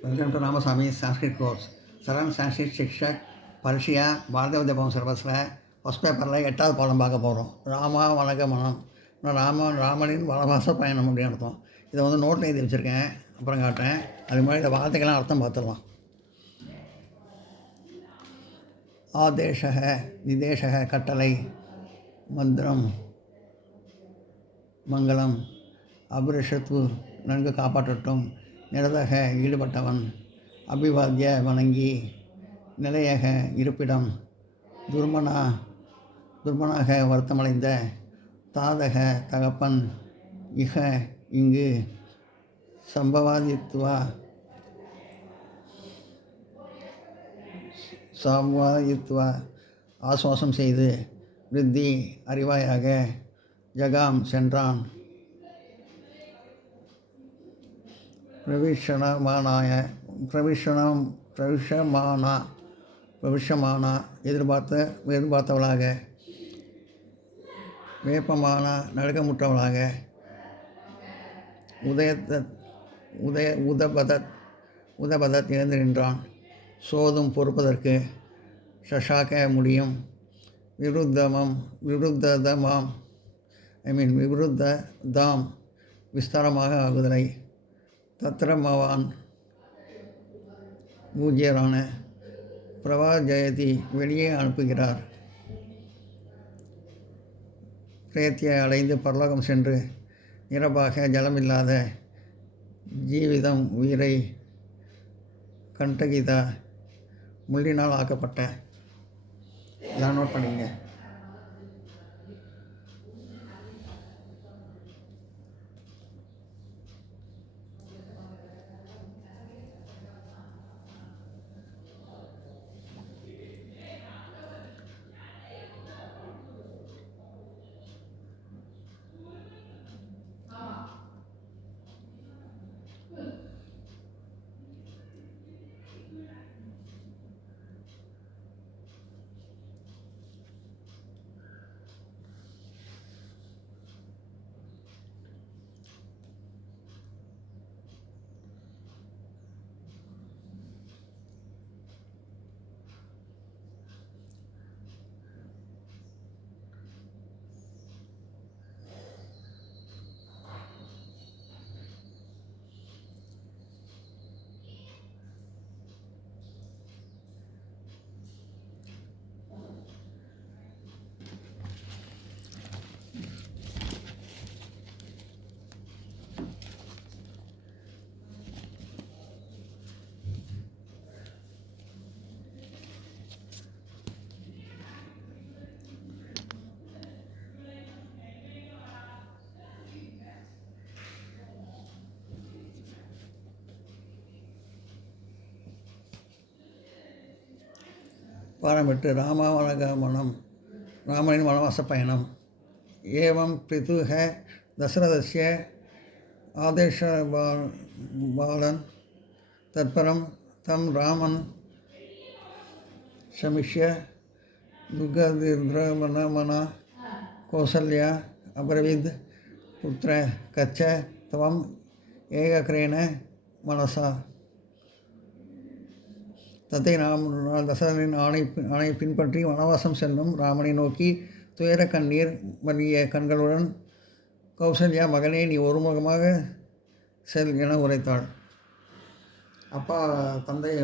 Welcome to Ramaswamy Sanskrit course. Saran Sanskrit Shikshak பரிஷியா பாரத வித்யாபவன் சிலபஸில் first பேப்பரில் 8வது பாடம் பார்க்க போகிறோம். ராமா வணக்க மனம். ராமனின் வனவாச பயணம் அப்படின்னு அர்த்தம். இதை வந்து நோட்டில் எழுதி வச்சுருக்கேன், அப்புறம் காட்டுறேன். அது மாதிரி இந்த வார்த்தைக்கெல்லாம் அர்த்தம் பார்த்துடலாம். ஆதேசக நிதேசக கட்டளை, மந்திரம் மங்களம், அபிரிஷத்து நன்கு காப்பாற்றட்டும், நிரதக ஈடுபட்டவன், அபிவாத்திய வணங்கி, நிலையக இருப்பிடம், துர்மனாக வருத்தமடைந்த, தாதக தகப்பன், இக இங்கு, சம்பவாதித்வா ஆசுவாசம் செய்து, விருத்தி அறிவாயாக, ஜகாம் சென்றான், பிரவிஷமானா எதிர்பார்த்தவளாக, வேப்பமான நடுக்கமுற்றவளாக, உதபதத் எழுந்து நின்றான். சோதும் பொறுப்பதற்கு, ஷஷாக்க முடியும், விருத்ததாம் விஸ்தாரமாக ஆகுதலை, தத்ரமவான் பூஜ்யரான, பிரவா ஜெயதி வெளியே அனுப்புகிறார், பிரேத்திய அடைந்து பரலோகம் சென்று, நிரபாக ஜலமில்லாத ஜீவிதம் உயிரை, கண்டகிதா முள்ளினால் ஆக்கப்பட்ட. எல்லாம் நோட் பண்ணிங்க. பாரமிட்டு ராமாவணகமனம், ராமனின் வனவாச பயணம். ஏவம் பிதுஹ தசரதஸ்ய ஆதேஷபாலன் தற்பரம் தம் ராமன் சமிஷ்ய துர்கதிர்மன கௌசல்யா அப்ரவித் புத்திர கச்ச தவம் ஏகக்ரேன மனசா. தத்தை தசரனின் ஆணை பின்பற்றி வனவாசம் செல்லும் ராமனை நோக்கி துயர கண்ணீர் மல்லிய கண்களுடன், கௌசல்யா மகனே நீ ஒருமுகமாக செல் என உரைத்தாள். அப்பா தந்தை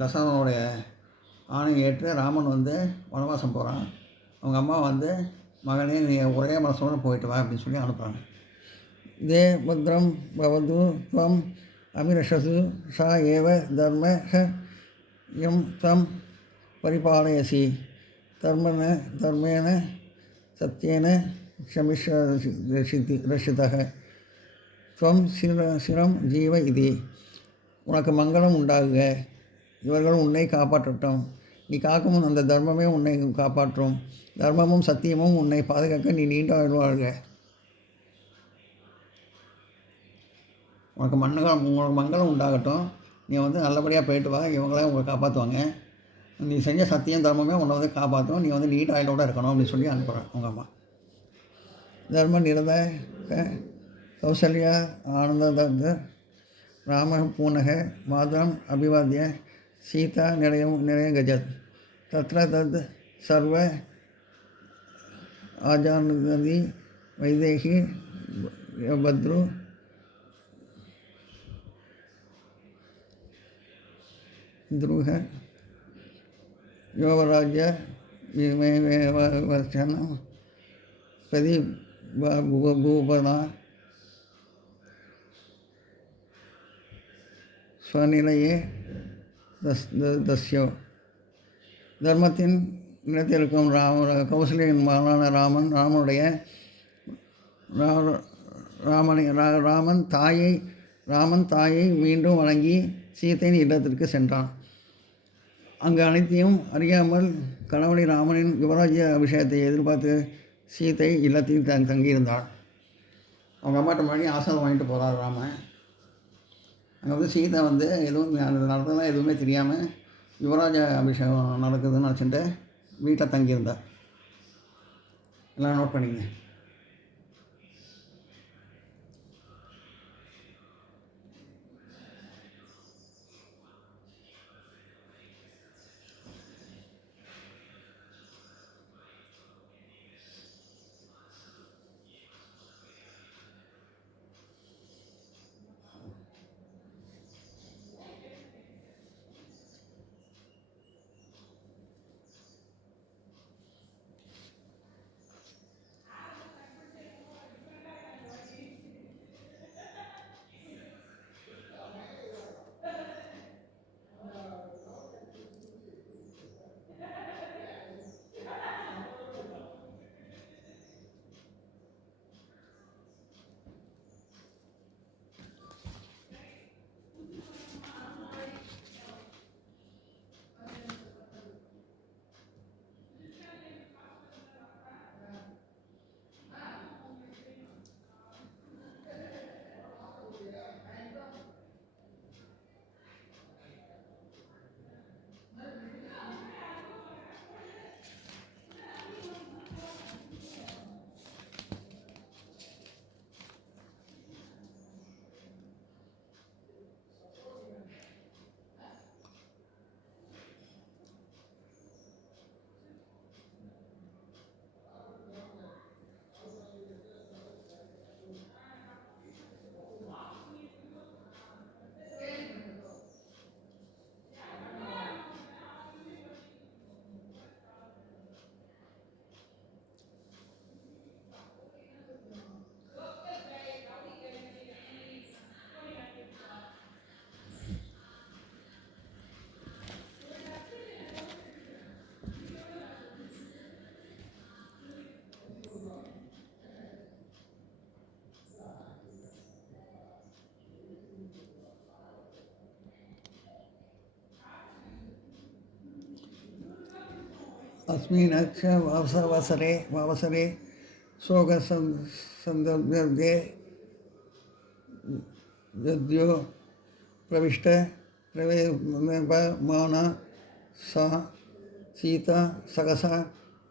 தசரனுடைய ஆணை ஏற்று ராமன் வந்து வனவாசம் போகிறான். அவங்க அம்மா வந்து மகனே நீ ஒரே மனசோடு போயிட்டு வா அப்படின்னு சொல்லி அனுப்புகிறாங்க. இதே பத்ரம் பவது துவம் அமிரஷது சா ஏவ தர்ம தம் பரிபாலயசி தர்மேன சத்தியேன ரஷிதக துவம் சிரம் ஜீவ இது. உனக்கு மங்களம் உண்டாகுக, இவர்கள் உன்னை காப்பாற்றட்டும். நீ காக்கும் அந்த தர்மமே உன்னை காப்பாற்றும். தர்மமும் சத்தியமும் உன்னை பாதுகாக்க நீ நீண்ட வாழ்க. உனக்கு மங்களம் உண்டாகட்டும், நீ வந்து நல்லபடியாக போயிட்டு வா, இவங்களே உங்களை காப்பாற்றுவாங்க. நீ செஞ்ச சத்தியம் தர்மமே உன்னை வந்து காப்பாற்றும், நீ வந்து நீட் ஆயிலோடு இருக்கணும் அப்படின்னு சொல்லி அனுப்புகிறேன் உங்கள் அம்மா. தர்ம நிரத கௌசல்யா ஆனந்த रामः पुनः मातरम् अभिवाद्य सीता निलयं गजत्। तत्र तद् सर्व आजानन्दी वैदेही भद्रु द्रुह योगराज्य वर्षनं प्रतिभूपना स्वनिलये दस्यो. தர்மத்தின் நிலத்தில் இருக்கும் கௌசல்யின் மகனான ராமனுடைய ராமன் தாயை மீண்டும் வணங்கி சீதையின் இல்லத்திற்கு சென்றான். அங்கு அனைத்தையும் அறியாமல் கணவனி ராமனின் யுவராஜ்ய அபிஷேகத்தை எதிர்பார்த்து சீதை இல்லத்தில் தங்கியிருந்தாள். அவங்க அம்மாட்ட மணி ஆசீர்வாதம் வாங்கிட்டு போகிறார் ராமன். அங்கே வந்து சீதை வந்து எதுவும் நடந்ததெல்லாம் எதுவுமே தெரியாமல் யுவராஜ அபிஷேகம் நடக்குதுன்னு வச்சுட்டு வீட்டில் தங்கியிருந்தார். எல்லாம் நோட் பண்ணிங்க. अस्मिन् वावसरे शोकसन्दर्भे यद्यो प्रविष्ट प्रवेशमाना सा सीता சகசா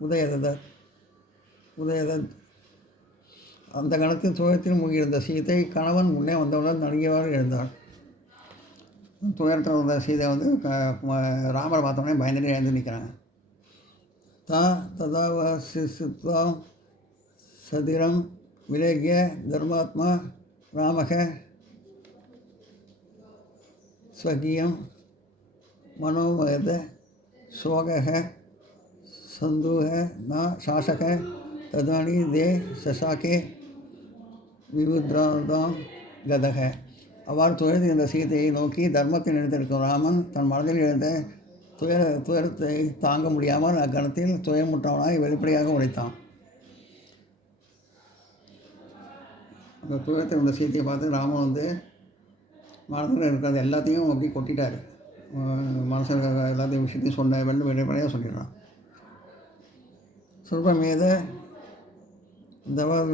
உதயதத். அந்த கணத்தில் துயரத்தில் மூழ்கியிருந்த சீதை கணவன் முன்னே வந்தவுடன் நடுங்கியவாறு எழுந்தாள். துயரத்தில் வந்த சீதை வந்து ராமரை பார்த்தோன்னே பயந்துட்டு எழுந்து நிற்கிறாங்க. ததாவசித்வாம் சதிரம் விலேகிய தர்மாத்மா ராமக ஸ்வகீயம் மனோமத சோகக சந்தூக ந சாசக ததானி தே சசாக்கே விபுத்ராதாம் கதக. அவ்வாறு துயரத்தில் இருந்த சீதையை நோக்கி தர்மத்தில் எழுந்திருக்கும் ராமன் தன் மனதில் எழுந்த துயரத்தை தாங்க முடியாமல் அக்கணத்தில் துயமுற்றவனாய் வெளிப்படையாக உரைத்தான். அந்த துயரத்தில் இருந்த சீதையை பார்த்து ராமன் வந்து மனசில் இருக்கிறது எல்லாத்தையும் அப்படி கொட்டிட்டார். மனசில் இருக்கிற எல்லாத்தையும் விஷயத்தையும் சொன்ன வெளிப்படையாக சொல்லிடுறான். சுல்பமேத தவக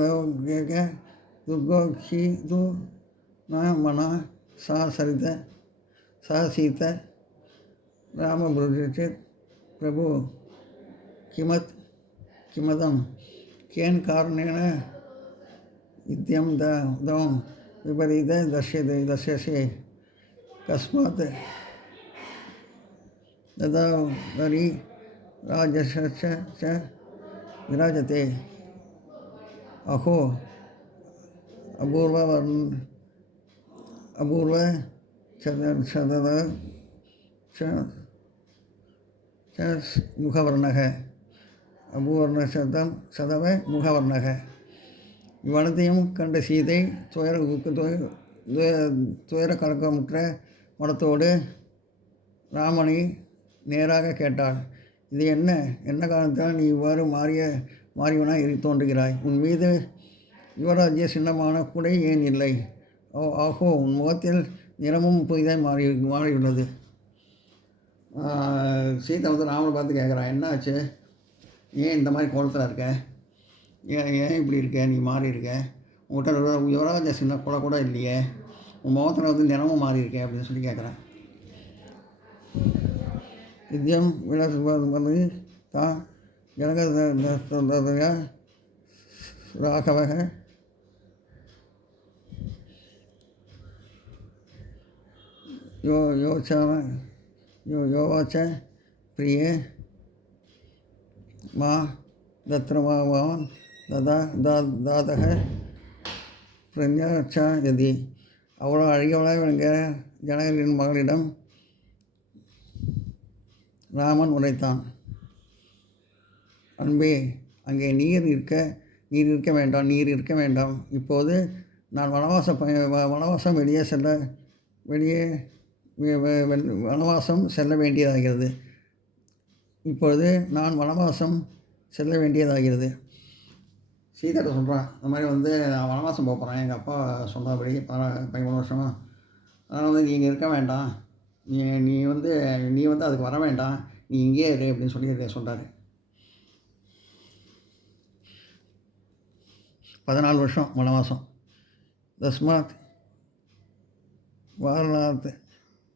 துர்கோஷி து ந மன சா சரித சா சீத ராமபுருஷித் பிரபு கிமதம் கேன் காரணேன இத்தியம் தம் விபரீத தஸ்யசே कस्मात् तदा वरी राजस्य च विराजते अहो अपूर्व शतद च मुखवर्णः अपूर्णशतम சதவ முகவர்ணக. இவ்வனத்தையும் கண்ட சீதை துயர கலக்கமுற்ற மனத்தோடு ராமனை நேராக கேட்டாள். இது என்ன காரணத்தால் நீ இவ்வாறு மாறியவனாய் தோன்றுகிறாய்? உன் மீது யுவராஜ்ய சின்னமான குடை ஏன் இல்லை? ஆஹோ, உன் முகத்தில் நிறமும் புதிதாக மாறியுள்ளது. சீதை வந்து ராமனை பார்த்து கேட்குறான், என்ன ஆச்சு? ஏன் இந்த மாதிரி கோலத்தில் இருக்க? ஏன் இப்படி இருக்க? நீ மாறி இருக்க? உங்கள்கிட்ட யுவராஜ சின்ன கூட இல்லையே, உன் முகத்தில் வந்து நிறமும் மாறி இருக்கே அப்படின்னு சொல்லி கேட்குறேன். வித்யம் விளக்கு தான் ஜனக ராகவக யோவாச்ச பிரியே மா தத்ரமாவான் தாதக பிரஞ்சாச்சா யதி. அவ்வளோ அழகியவளாக விளங்கிய ஜனகரின் மகளிடம் ராமன் உரைத்தான், அன்பே, அங்கே நீர் இருக்க வேண்டாம். இப்போது நான் வனவாசம் வனவாசம் செல்ல வேண்டியதாகிறது. சீதைட்ட சொல்கிறான், இந்த மாதிரி வந்து நான் வனவாசம் போக போகிறேன். எங்கள் அப்பா சொன்னபடி 13 வருஷம். அதனால் வந்து நீங்கள் இருக்க வேண்டாம், நீ வந்து அதுக்கு வர வேண்டாம், நீ இங்கேயே இரு அப்படின்னு சொல்லி சொல்கிறாரு. 14 வருஷம் வனவாசம். தஸ்மாத் வாரணாத்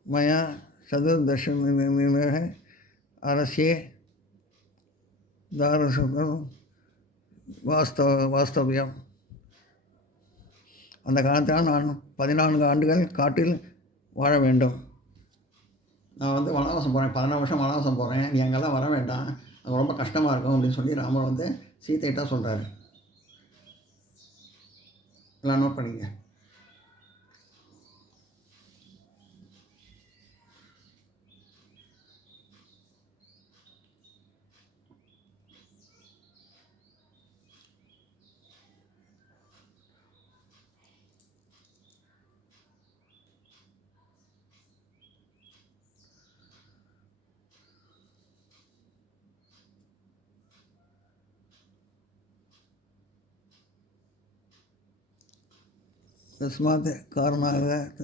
மயா சதுர்தர்ஷ அரசியே தாரசம் வாஸ்தவியம். அந்த காலத்தில் நான் 14 ஆண்டுகள் காட்டில் வாழ வேண்டும். நான் வந்து வனவாசம் போகிறேன், 14 வருஷம் வனவாசம் போகிறேன், நீ அங்கெல்லாம் வர வேண்டாம், அது ரொம்ப கஷ்டமாக இருக்கும் அப்படின்னு சொல்லி ராமர் வந்து சீதையிட்ட சொல்கிறாரு. எல்லாம் நோட் பண்ணிங்க. तस्मात् कारणात्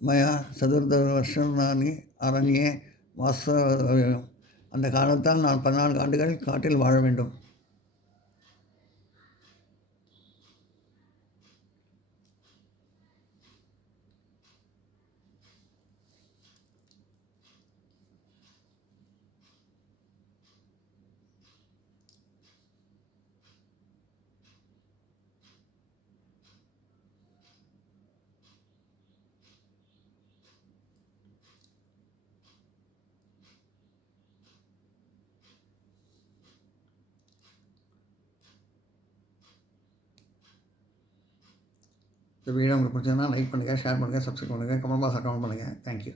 मया சதுர்தர்ஷனானி அரண்யே வாஸ்தவ்யம். அந்த காரணத்தால் நான் 14 ஆண்டுகள் காட்டில் வாழ வேண்டும். இந்த வீடியோ உங்களுக்கு பிடிச்சதுன்னா லைக் பண்ணுங்கள், ஷேர் பண்ணுங்கள், சப்ஸ்கிரைப் பண்ணுங்கள், கமெண்ட் பாக்ஸில் கமெண்ட் பண்ணுங்கள். தேங்க்யூ.